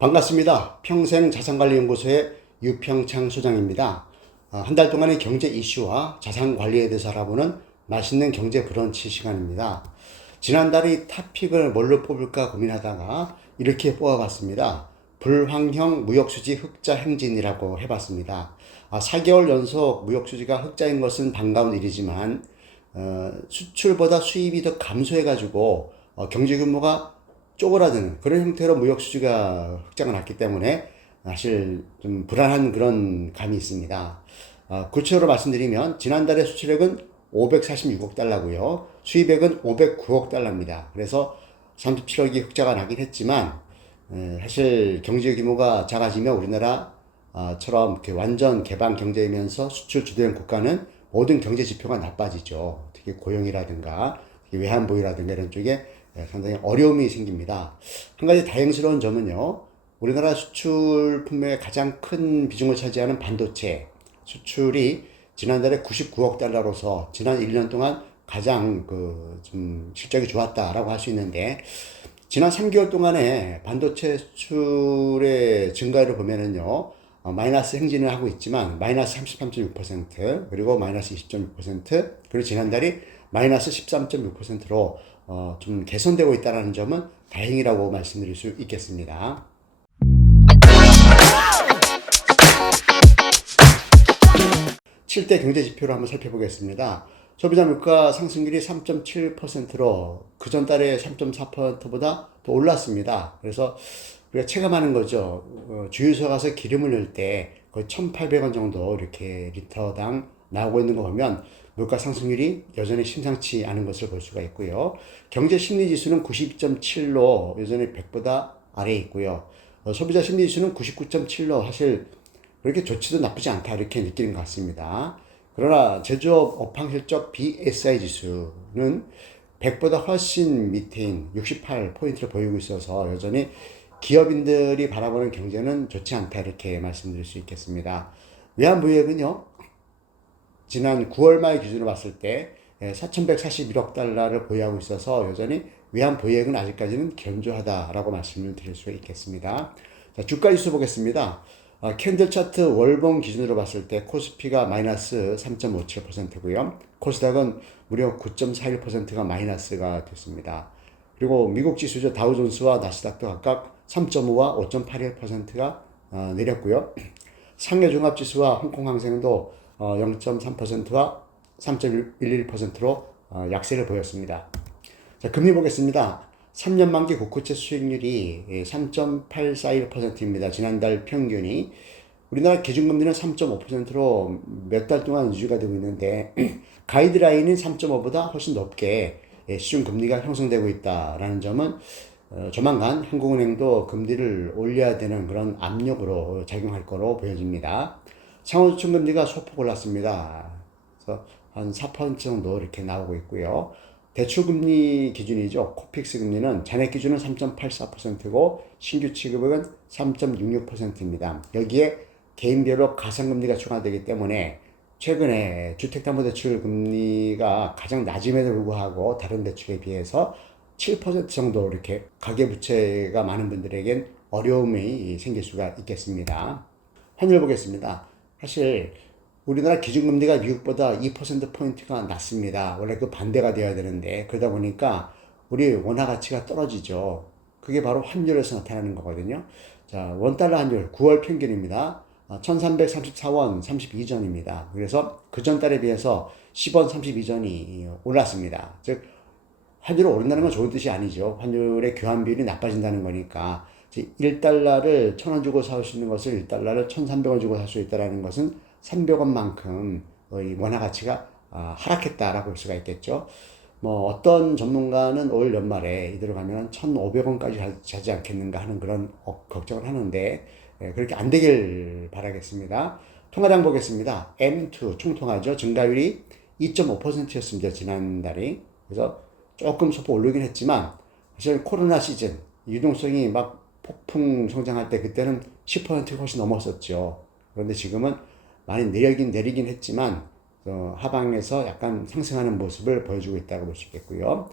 반갑습니다. 평생자산관리연구소의 유평창 소장입니다. 한 달 동안의 경제 이슈와 자산관리에 대해서 알아보는 맛있는 경제 브런치 시간입니다. 지난달에 이 토픽을 뭘로 뽑을까 고민하다가 이렇게 뽑아봤습니다. 불황형 무역수지 흑자 행진이라고 해봤습니다. 4개월 연속 무역수지가 흑자인 것은 반가운 일이지만 수출보다 수입이 더 감소해가지고 경제 규모가 쪼그라드는 그런 형태로 무역 수지가 흑자가 났기 때문에 사실 좀 불안한 그런 감이 있습니다. 구체적으로 말씀드리면 지난달에 수출액은 546억 달러고요. 수입액은 509억 달러입니다. 그래서 37억이 흑자가 나긴 했지만 사실 경제 규모가 작아지면 우리나라처럼 이렇게 완전 개방 경제이면서 수출 주도형 국가는 모든 경제 지표가 나빠지죠. 특히 고용이라든가 특히 외환보유라든가 이런 쪽에 상당히 어려움이 생깁니다. 한 가지 다행스러운 점은요, 우리나라 수출 품목의 가장 큰 비중을 차지하는 반도체 수출이 지난달에 99억 달러로서 지난 1년 동안 가장 좀 실적이 좋았다라고 할 수 있는데, 지난 3개월 동안에 반도체 수출의 증가를 보면은요, 마이너스 행진을 하고 있지만 마이너스 33.6% 그리고 마이너스 20.6% 그리고 지난달이 마이너스 13.6%로 좀 개선되고 있다는 점은 다행이라고 말씀드릴 수 있겠습니다. 7대 경제 지표를 한번 살펴보겠습니다. 소비자 물가 상승률이 3.7%로 그전 달에 3.4%보다 더 올랐습니다. 그래서 우리가 체감하는 거죠. 주유소 가서 기름을 넣을 때 거의 1,800원 정도 이렇게 리터당 나오고 있는 거 보면 물가 상승률이 여전히 심상치 않은 것을 볼 수가 있고요. 경제 심리 지수는 92.7로 여전히 100보다 아래에 있고요. 소비자 심리 지수는 99.7로 사실 그렇게 좋지도 나쁘지 않다 이렇게 느끼는 것 같습니다. 그러나 제조업 업황 실적 BSI 지수는 100보다 훨씬 밑인 68포인트를 보이고 있어서 여전히 기업인들이 바라보는 경제는 좋지 않다 이렇게 말씀드릴 수 있겠습니다. 외환보유액은요, 지난 9월 말 기준으로 봤을 때 4,141억 달러를 보유하고 있어서 여전히 외환보유액은 아직까지는 견조하다라고 말씀을 드릴 수 있겠습니다. 자, 주가지수 보겠습니다. 캔들 차트 월봉 기준으로 봤을 때 코스피가 마이너스 3.57%고요. 코스닥은 무려 9.41%가 마이너스가 됐습니다. 그리고 미국 지수죠. 다우존스와 나스닥도 각각 3.5와 5.81%가 내렸고요. 상해 종합지수와 홍콩항생도 0.3%와 3.11%로 약세를 보였습니다. 자, 금리 보겠습니다. 3년 만기 국고채 수익률이 3.841%입니다. 지난달 평균이. 우리나라 기준금리는 3.5%로 몇 달 동안 유지가 되고 있는데 가이드라인은 3.5보다 훨씬 높게 시중금리가 형성되고 있다라는 점은 조만간 한국은행도 금리를 올려야 되는 그런 압력으로 작용할 거로 보여집니다. 상호주춤금리가 소폭 올랐습니다. 그래서 한 4% 정도 이렇게 나오고 있고요. 대출금리 기준이죠. 코픽스 금리는 잔액 기준은 3.84%고 신규 취급액은 3.66%입니다. 여기에 개인별로 가산금리가 추가되기 때문에 최근에 주택담보대출 금리가 가장 낮음에도 불구하고 다른 대출에 비해서 7% 정도 이렇게 가계부채가 많은 분들에겐 어려움이 생길 수가 있겠습니다. 환율 보겠습니다. 사실 우리나라 기준금리가 미국보다 2%포인트가 낮습니다. 원래 그 반대가 되어야 되는데 그러다 보니까 우리 원화 가치가 떨어지죠. 그게 바로 환율에서 나타나는 거거든요. 자, 원달러 환율 9월 평균입니다. 1334원 32전입니다. 그래서 그전 달에 비해서 10원 32전이 올랐습니다. 즉 환율이 오른다는 건 좋은 뜻이 아니죠. 환율의 교환 비율이 나빠진다는 거니까 1달러를 1,000원 주고 살 수 있는 것을 1달러를 1,300원 주고 살 수 있다는 것은 300원만큼 원화 가치가 하락했다라고 볼 수가 있겠죠. 뭐 어떤 전문가는 올 연말에 이대로 가면 1,500원까지 가지 않겠는가 하는 그런 걱정을 하는데 그렇게 안 되길 바라겠습니다. 통화량 보겠습니다. M2 총통화죠. 증가율이 2.5%였습니다. 지난달이. 그래서 조금 소폭 오르긴 했지만 사실 코로나 시즌 유동성이 막 폭풍 성장할 때 그때는 10%가 훨씬 넘었었죠. 그런데 지금은 많이 내리긴 했지만 하방에서 약간 상승하는 모습을 보여주고 있다고 볼 수 있겠고요.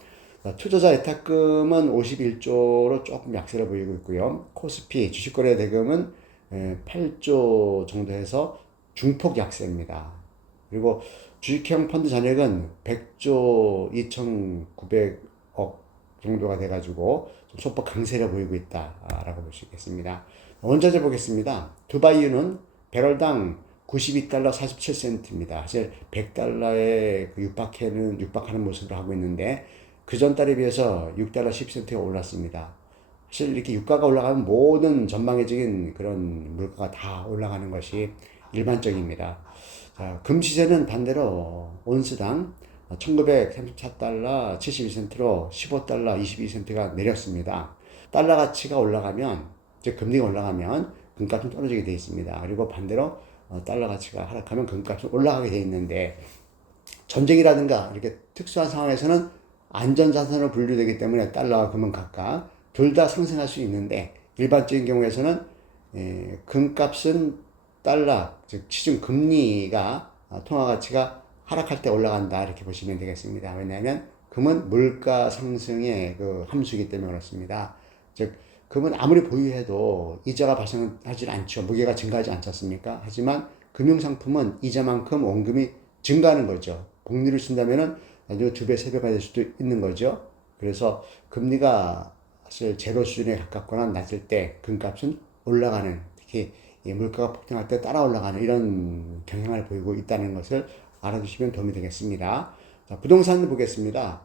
투자자 예탁금은 51조로 조금 약세를 보이고 있고요. 코스피 주식거래 대금은 8조 정도 해서 중폭 약세입니다. 그리고 주식형 펀드 잔액은 100조 2,900억 정도가 돼가지고 좀 소폭 강세를 보이고 있다라고 볼 수 있겠습니다. 원자재 보겠습니다. 두바이유는 배럴당 92달러 47센트입니다. 사실 100달러에 육박하는 모습을 하고 있는데 그 전 달에 비해서 6달러 10센트가 올랐습니다. 사실 이렇게 유가가 올라가면 모든 전망회적인 그런 물가가 다 올라가는 것이 일반적입니다. 자, 금 시세는 반대로 온스당 1934달러 72센트로 15달러 22센트가 내렸습니다. 달러 가치가 올라가면, 즉 금리가 올라가면 금값은 떨어지게 되어 있습니다. 그리고 반대로 달러 가치가 하락하면 금값은 올라가게 되어 있는데, 전쟁이라든가 이렇게 특수한 상황에서는 안전자산으로 분류되기 때문에 달러와 금은 각각 둘 다 상승할 수 있는데, 일반적인 경우에서는 금값은 달러, 즉 시중 금리가 통화 가치가 하락할 때 올라간다 이렇게 보시면 되겠습니다. 왜냐하면 금은 물가 상승의 그 함수이기 때문에 그렇습니다. 즉 금은 아무리 보유해도 이자가 발생하지 않죠. 무게가 증가하지 않지 않습니까? 하지만 금융상품은 이자만큼 원금이 증가하는 거죠. 복리를 쓴다면은 나중에 2배, 3배가 될 수도 있는 거죠. 그래서 금리가 사실 제로 수준에 가깝거나 낮을 때 금값은 올라가는, 특히 물가가 폭등할 때 따라 올라가는 이런 경향을 보이고 있다는 것을 알아두시면 도움이 되겠습니다. 자, 부동산 보겠습니다.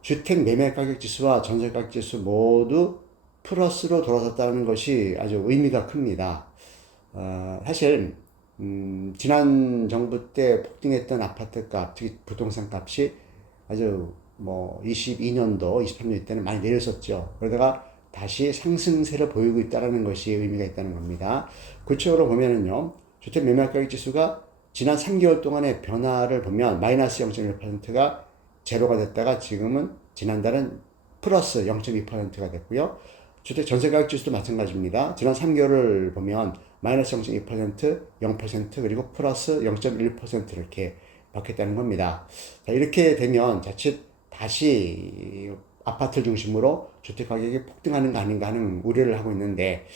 주택 매매 가격 지수와 전세 가격 지수 모두 플러스로 돌아섰다는 것이 아주 의미가 큽니다. 사실 지난 정부 때 폭등했던 아파트 값, 특히 부동산 값이 아주 22년도, 23년 때는 많이 내렸었죠. 그러다가 다시 상승세를 보이고 있다는 것이 의미가 있다는 겁니다. 구체적으로 보면은요, 주택 매매 가격 지수가 지난 3개월 동안의 변화를 보면 마이너스 0.1%가 제로가 됐다가 지금은 지난달은 플러스 0.2%가 됐고요. 주택 전세 가격 지수도 마찬가지입니다. 지난 3개월을 보면 마이너스 0.2%, 0% 그리고 플러스 0.1% 이렇게 바뀌었다는 겁니다. 자, 이렇게 되면 자칫 다시 아파트 중심으로 주택 가격이 폭등하는 거 아닌가 하는 우려를 하고 있는데,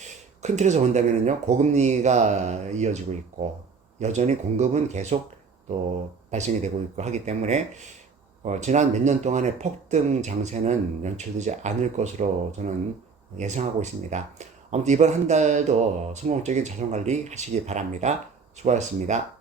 큰 틀에서 본다면요, 고금리가 이어지고 있고 여전히 공급은 계속 또 발생이 되고 있고 하기 때문에 지난 몇 년 동안의 폭등 장세는 연출되지 않을 것으로 저는 예상하고 있습니다. 아무튼 이번 한 달도 성공적인 자산 관리 하시기 바랍니다. 수고하셨습니다.